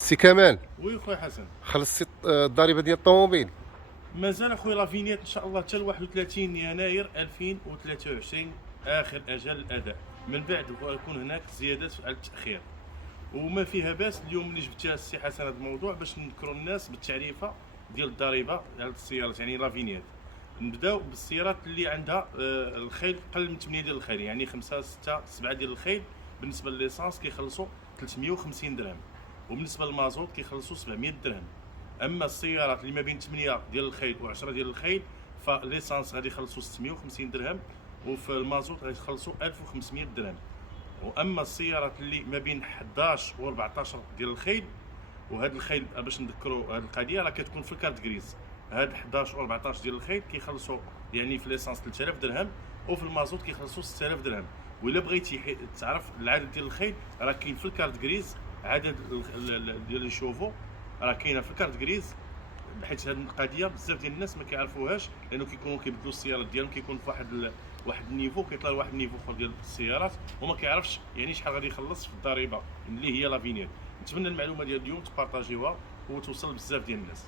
سي كمال، وي خويا حسن. خلصتي الضريبه ديال الطوموبيل؟ مازال اخويا لافينيات ان شاء الله حتى ل 31 يناير 2023 اخر اجل الاداء. من بعد يكون هناك زيادات على التاخير وما فيها باس. اليوم اللي جبتها السي حسن هذا الموضوع باش نذكروا الناس بالتعريفه ديال الضريبه على السيارات، يعني لافينيات. نبداو بالسيارات اللي عندها الخيل قل من 8 ديال الخيل، يعني 5 6 7 ديال الخيل. بالنسبه لليسانس كيخلصوا 350 درهم، وبالنسبه للمازوت كيخلصوا 700 درهم. اما السيارات اللي ما بين 8 ديال الخيل و10 ديال الخيل فليسانس غادي يخلصوا 650 درهم، وفي المازوت غادي يخلصوا 1500 درهم. واما السيارات اللي ما بين 11 و 14 ديال الخيل، وهاد الخيل باش نذكروا هاد القضيه راه كتكون في الكارت غريز. هاد 11 و 14 ديال الخيل كيخلصوا يعني في ليسانس 3000 درهم، وفي المازوت كيخلصوا 6000 درهم. وإلا بغيتي تعرف العدد ديال الخيل راه كاين في الكارت غريز. عدد ديال الشوفو راه كاينه في الكارت غريز، بحيث هذه القضيه بزاف ديال الناس ما كيعرفوهاش، لانه كيكونوا كيبدلوا السيارات ديالهم، كيكون في واحد النيفو، كيطلع لواحد النيفو اخر ديال السيارات، وما كيعرفش يعني شحال غادي يخلص في الضريبه اللي هي لافينيت. نتمنى المعلومه ديال اليوم تبارطاجيوها وتوصل بزاف ديال الناس.